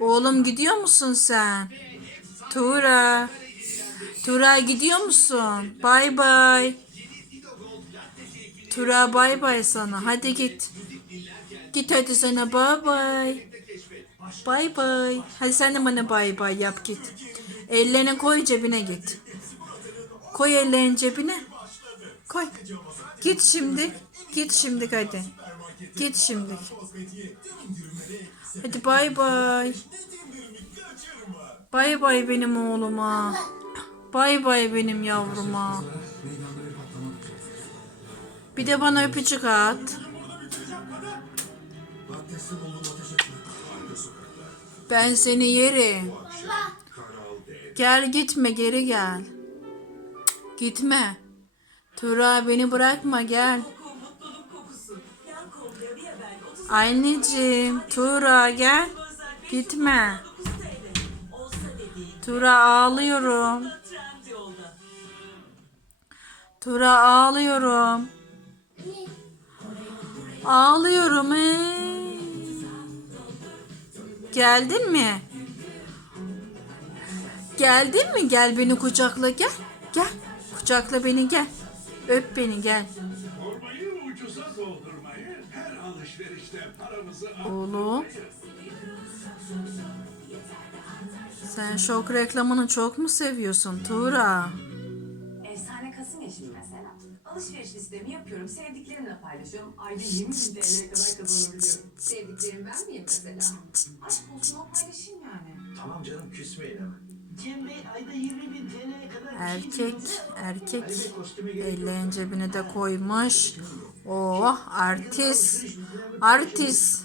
Oğlum gidiyor musun sen? Tura. Tura gidiyor musun? Bay bay. Tura bay bay sana. Hadi git. Git hadi sana bay bay. Bay bay. Hadi sen de bana bay bay yap git. Ellerini koy cebine git. Koy ellerini cebine. Koy. Git şimdi. Git şimdi hadi. Git şimdi. Hadi bay bay. Bay bay benim oğluma. Bay bay benim yavruma. Bir de bana öpücük at. Ben seni yerim. Gel gitme geri gel. Gitme. Tura beni bırakma gel. Anneciğim Tura gel. Gitme. Tura ağlıyorum. Tura ağlıyorum. Ağlıyorum ey. Geldin mi? Geldin mi? Gel beni kucakla gel. Gel. Kucakla beni gel. Öp beni gel. Ucuza doldurmayı her alışverişte paramızı Oğlum. Sen şok reklamını çok mu seviyorsun Tuğra? Efsane Kasım ya şimdi mesela. Alışveriş listemi yapıyorum. Sevdiklerimle paylaşıyorum. Ayda 20 bin TL'ye kadar kazanabiliyorum. Sevdiklerim ben miyim mesela? Aşk olsun o paylaşayım yani. Tamam canım küsmeyin ama. Erkek, erkek ellerin cebine de koymuş. Oh, artist, artist.